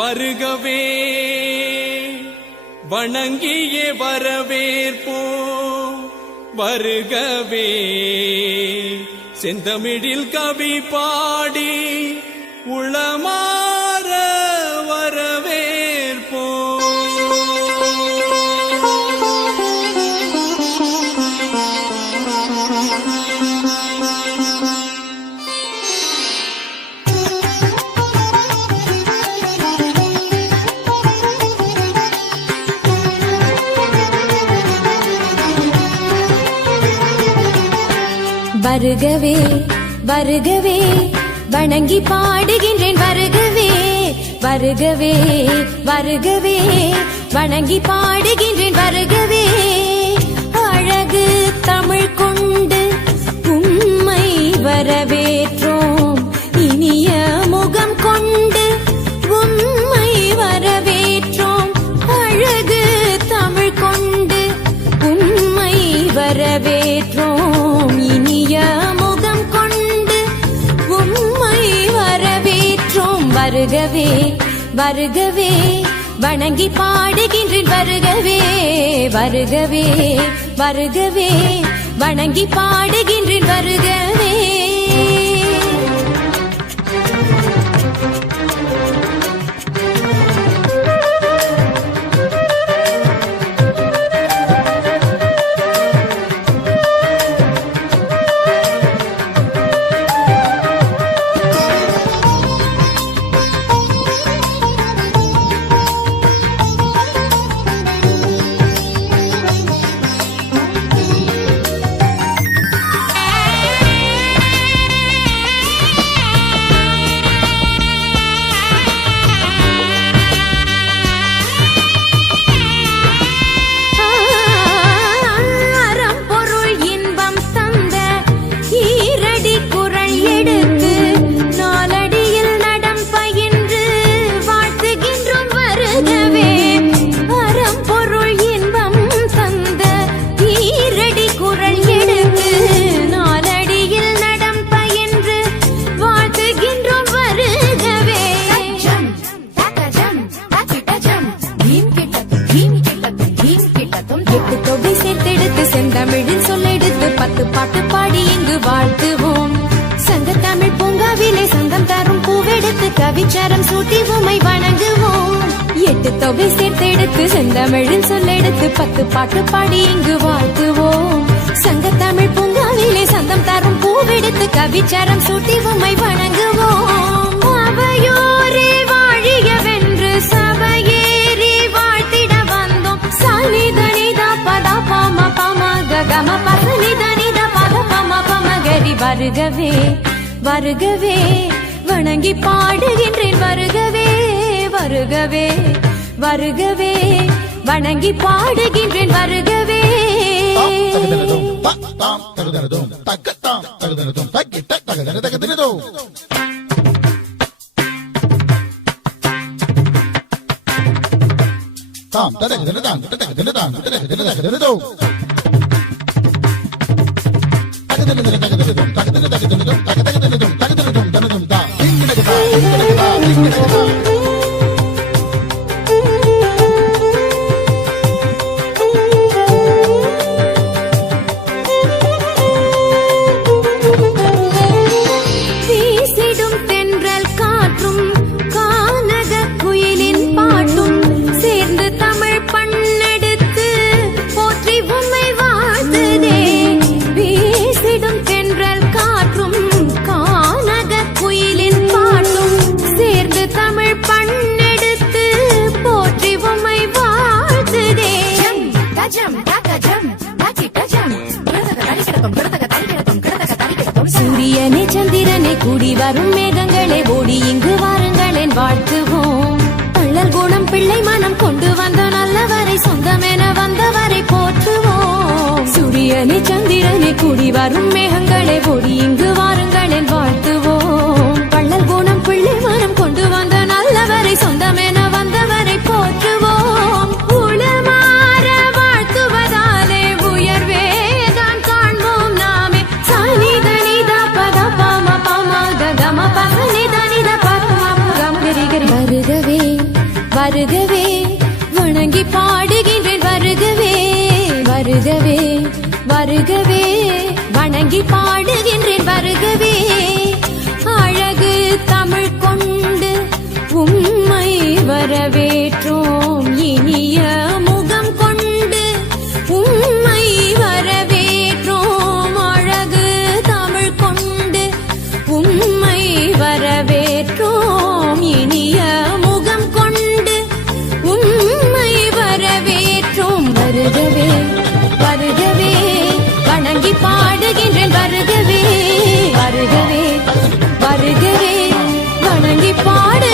வருகவே வணங்கியே வரவேற்போம். வருகவே செந்தமிழில் கவி பாடி உளமாற வரவேற்போம். வருகவே வருகவே வணங்கி பாடுகின்றேன். வருகவே வருகவே வருகவே வணங்கி பாடுகின்றேன். வருகவே அழகு தமிழ் கொண்டு உம்மை வரவேற்றோம். இனிய முகம் கொண்டு உம்மை வரவேற்றோம். அழகு தமிழ் கொண்டு உம்மை வரவேற்றோம். இனிய முகம் கொண்டு உம்மை வரவேற்றோம். வருகவே வருகவே வணங்கி பாடுகின்றேன். வருகவே வருகவே வருகவே வணங்கி பாடுகின்றேன். வருகவே தமிழின் சொல்லெடுத்து 10 பாட்டு பாடி இங்கு வாழ்த்துவோம். சங்கத்தமிழ் பூங்காவிலே சங்கம் தரும் பூவெடுத்து கவிச்சாரம் சூட்டி உம்மை வணங்குவோம். 8 தொகை சேர்த்தெடுத்து செந்தமிழின் சொல்லெடுத்து 10 பாட்டு பாடி இங்கு வாழ்த்துவோம். சங்கத்தமிழ் பூங்காவிலே சங்கம் தரும் பூவெடுத்து கவிச்சாரம் சூட்டி உம்மை வணங்குவோம். அவையோரே வாழியவென்று சபையேறி வாழ்த்திட வந்தோம். சனிதனிதா பதா பாம பாம கம பசனிதனித பத பம பமகரி. வருகவே வருகவே வணங்கி பாடுகின்றேன். வருகவே வருகவே வருகவே வணங்கி பாடுகின்றேன். வருகவே வீசிடும் தென்றல் காற்றும் கானக குயிலின் பாட்டும் சேர்ந்து தமிழ் பண்ணெடுத்து போற்றி உம்மை வாழ்த்துதே. வீசிடும் தென்றல் காற்றும் கானக குயிலின் பாட்டும் சேர்ந்து தமிழ் பண்ணெடுத்து போற்றி உம்மை வாழ்த்துதே. சூரியனே சந்திரனே கூடி வரும் மேகங்களே ஓடி இங்கு வாருங்களேன் வாழ்த்துவோம். தள்ளல் குணம் பிள்ளை மனம் கொண்டு வந்த நல்லவரை சொந்தமென வந்தவரை போற்றுவோம். சூரியனே சந்திரனே கூடி வரும் மேகங்களே ஓடி இங்கு வாருங்களேன் வாழ்த்துவோம். பள்ளல் குணம் பிள்ளை மனம் கொண்டு வந்த நல்லவரை சொந்தமென வந்தவரை போற்றுவோம். உளமாற வாழ்த்துவதாலே உயர்வே தான் காண்போம் நாமே. சனிதனித பத பம பம கம பசனிதனித பத கம கரி கரி. வருகவே வருகவே வணங்கி பாடுகின்றேன் வருகவே வருகவே வருகவே வணங்கி பாடுகின்றேன் வருகவே அழகு தமிழ் கொண்டு உம்மை வரவேற்றோம் இனிய முகம் கொண்டு உம்மை வரவேற்றோம் அழகு தமிழ் கொண்டு உம்மை வரவேற்றோம் இனிய முகம் கொண்டு உம்மை வரவேற்றோம் வருகவே வருகவே வணங்கி பாடுகின்றேன் வருகவே வருகவே வருகவே வணங்கி பாடு